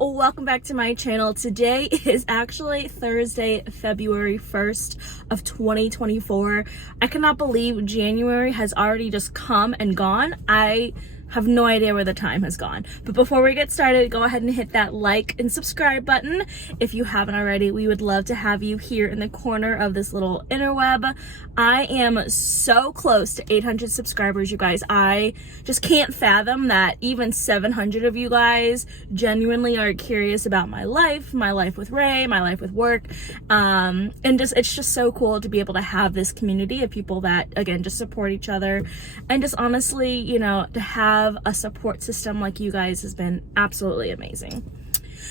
Welcome back to my channel. Today is actually Thursday, February 1st of 2024. I cannot believe January has already just come and gone. I have no idea where the time has gone. But before we get started, go ahead and hit that like and subscribe button. If you haven't already, we would love to have you here in the corner of this little interweb. I am so close to 800 subscribers, you guys. I just can't fathom that even 700 of you guys genuinely are curious about my life with Ray, my life with work. And it's just so cool to be able to have this community of people that, again, just support each other. And just honestly, you know, to have a support system like you guys has been absolutely amazing.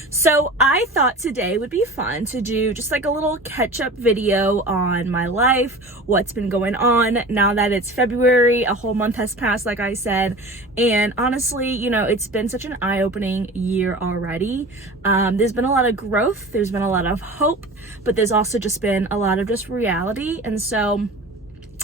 So I thought today would be fun to do just like a little catch-up video on my life, what's been going on now that it's February. A whole month has passed, like I said, and honestly, you know, it's been such an eye-opening year already. There's been a lot of growth, there's been a lot of hope, but there's also just been a lot of just reality. And so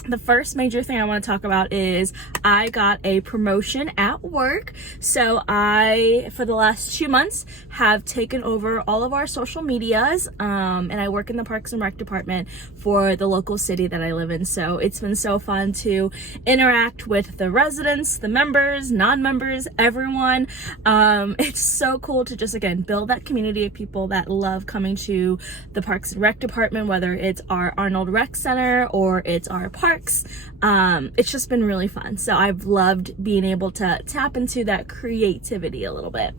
the first major thing I want to talk about is I got a promotion at work. So I, for the last 2 months, have taken over all of our social medias, and I work in the Parks and Rec department for the local city that I live in. So it's been so fun to interact with the residents, the members, non-members, everyone. It's so cool to just, again, build that community of people that love coming to the Parks and Rec department, whether it's our Arnold Rec Center or it's our parks. It's just been really fun. So I've loved being able to tap into that creativity a little bit.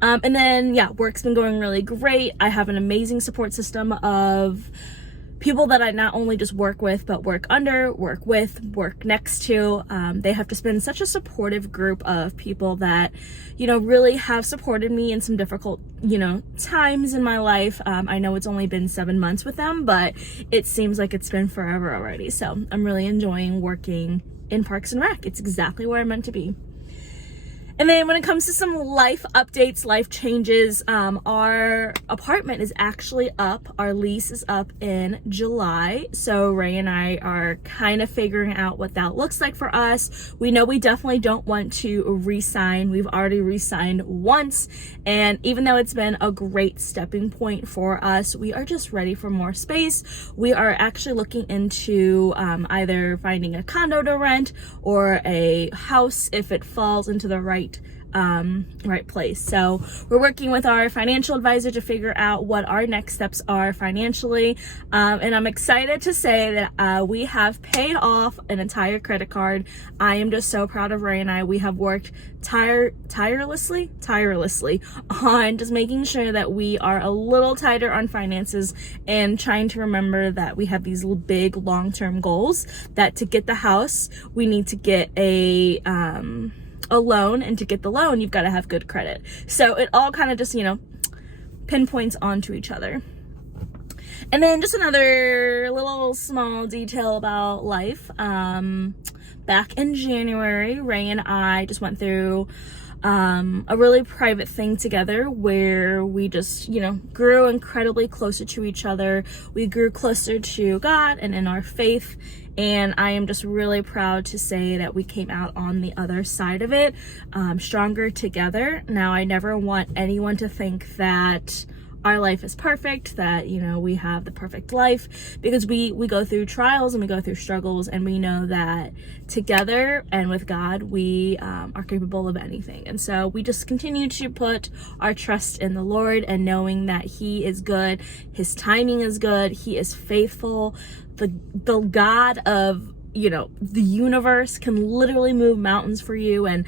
And then, yeah, work's been going really great. I have an amazing support system of people that I not only just work with, but work under, work with, work next to. They have just been such a supportive group of people that, you know, really have supported me in some difficult, you know, times in my life. I know it's only been 7 months with them, but it seems like it's been forever already. So I'm really enjoying working in Parks and Rec. It's exactly where I'm meant to be. And then when it comes to some life updates, life changes, our apartment is actually up. Our lease is up in July. So Ray and I are kind of figuring out what that looks like for us. We know we definitely don't want to re-sign. We've already re-signed once. And even though it's been a great stepping point for us, we are just ready for more space. We are actually looking into either finding a condo to rent or a house if it falls into the right place. So we're working with our financial advisor to figure out what our next steps are financially. And I'm excited to say that we have paid off an entire credit card. I am just so proud of Ray and I. We have worked tirelessly on just making sure that we are a little tighter on finances and trying to remember that we have these big long-term goals, that to get the house, we need to get a loan, and to get the loan, you've got to have good credit. So it all kind of just, you know, pinpoints onto each other. And then just another little small detail about life. Back in January, Ray and I just went through a really private thing together where we just, you know, grew incredibly closer to each other. We grew closer to God and in our faith. And I am just really proud to say that we came out on the other side of it, stronger together. Now, I never want anyone to think that our life is perfect, that, you know, we have the perfect life, because we go through trials and we go through struggles, and we know that together and with God, we are capable of anything. And so we just continue to put our trust in the Lord, and knowing that He is good, His timing is good, He is faithful. The God of, you know, the universe can literally move mountains for you. And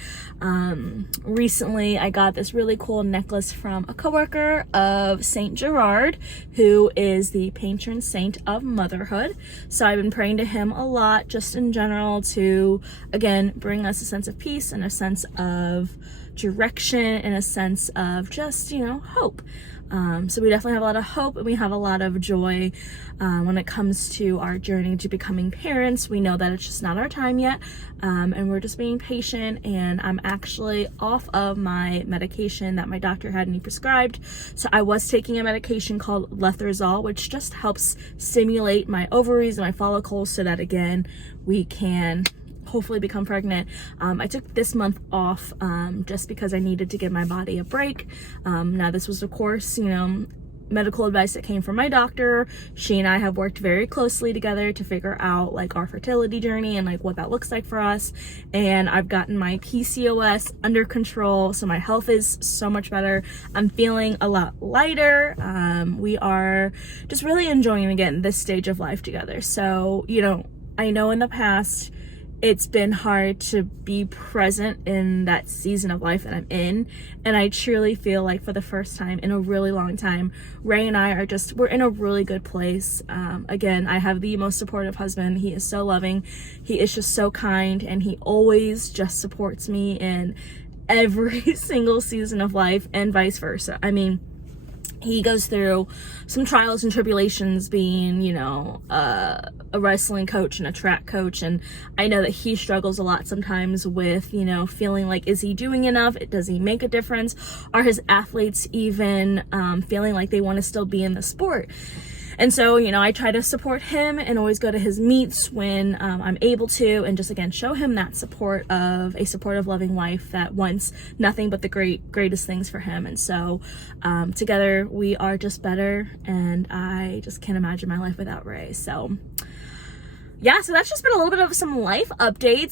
recently I got this really cool necklace from a coworker of Saint Gerard, who is the patron saint of motherhood. So I've been praying to him a lot, just in general, to, again, bring us a sense of peace and a sense of direction and a sense of just, you know, hope. So we definitely have a lot of hope, and we have a lot of joy when it comes to our journey to becoming parents. We know that it's just not our time yet, and we're just being patient. And I'm actually off of my medication that my doctor had me prescribed. So I was taking a medication called Letrozole, which just helps stimulate my ovaries and my follicles so that, again, we can hopefully become pregnant. I took this month off just because I needed to give my body a break. Now this was, of course, medical advice that came from my doctor. She and I have worked very closely together to figure out like our fertility journey and like what that looks like for us. And I've gotten my PCOS under control, so my health is so much better. I'm feeling a lot lighter. We are just really enjoying again this stage of life together. So, I know in the past it's been hard to be present in that season of life that I'm in, and I truly feel like for the first time in a really long time, Ray and I we're in a really good place. Again, I have the most supportive husband. He is so loving, he is just so kind, and he always just supports me in every single season of life, and vice versa. I mean, he goes through some trials and tribulations being, a wrestling coach and a track coach. And I know that he struggles a lot sometimes with, feeling like, is he doing enough? Does he make a difference? Are his athletes even feeling like they want to still be in the sport? And so, I try to support him and always go to his meets when I'm able to, and just again show him that support of a supportive, loving wife that wants nothing but the greatest things for him. And so together we are just better, and I just can't imagine my life without Ray. So yeah, so that's just been a little bit of some life updates.